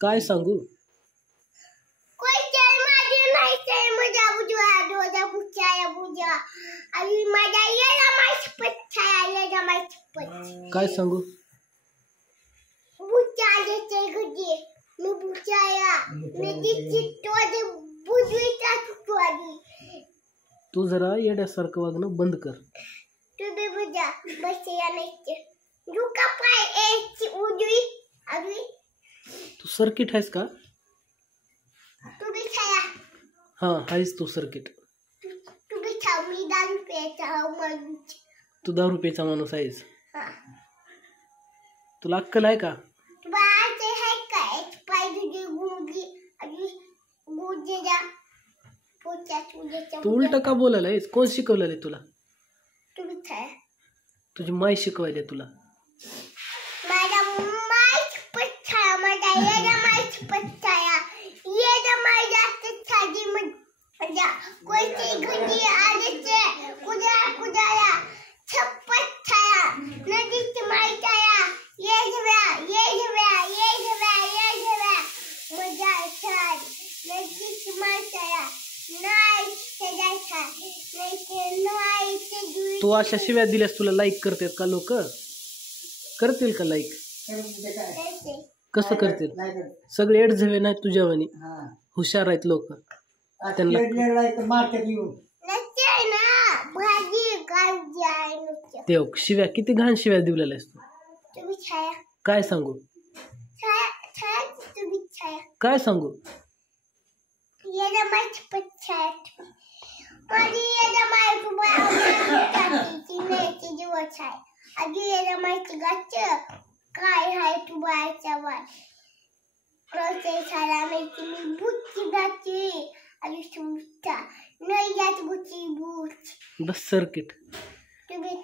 काय सांगू काय सांगू तू जरा येड्यासारखं वागणं बंद कर तू सर्किट आहेस का हाँ आहेस तू सर्किट तू 10 रुपयाचा माणूस आहेस तुला अक्कल आहे का तू उलट का बोलायला आहेस कोण शिकवलेलं तुला तुझी माय शिकवायला तुला तू अशा शिव्या दिल्यास तुला लाईक करतात का लोक करतील का लाईक कसं करतील सगळे एडझवे नाही तुझ्यावानी हुशार आहेत लोक देव शिव्या किती घाण शिव्या दिलेल्या तू काय सांगू काय सांगू काय हाय तू बायच्या वाय प्रोसेस झाला माहिती मी बुच्ची गाची आणि सुटा नाही याच बुच्ची बुच बस सर्किट तुम्ही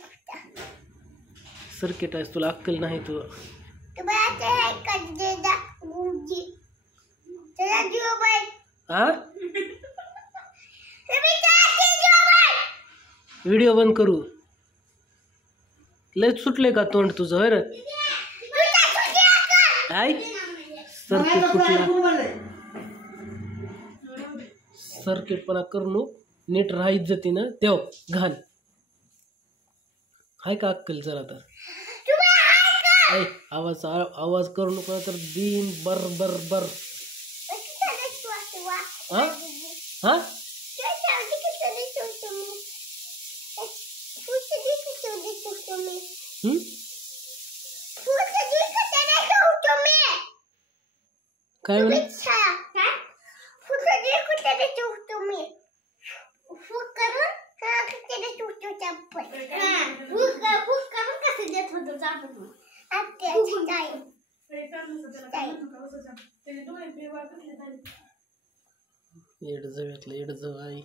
सर्किट आहेस तुला अक्कल नाही तू बायचे हाय कधी दा गुजी चला जीव बाय हा तुम्ही चाची जीव बाय व्हिडिओ बंद करू लय सुटले का तोंड तुझं होय रे काय सर्किट कुठला सर्किट पणा करू नीट राहा इज्जतीनं तेव घाण हाय का अक्कल जरा तर आवाज आवाज करू नको तर दिन बर बर बर हा हा काय म्हणे एडजव आई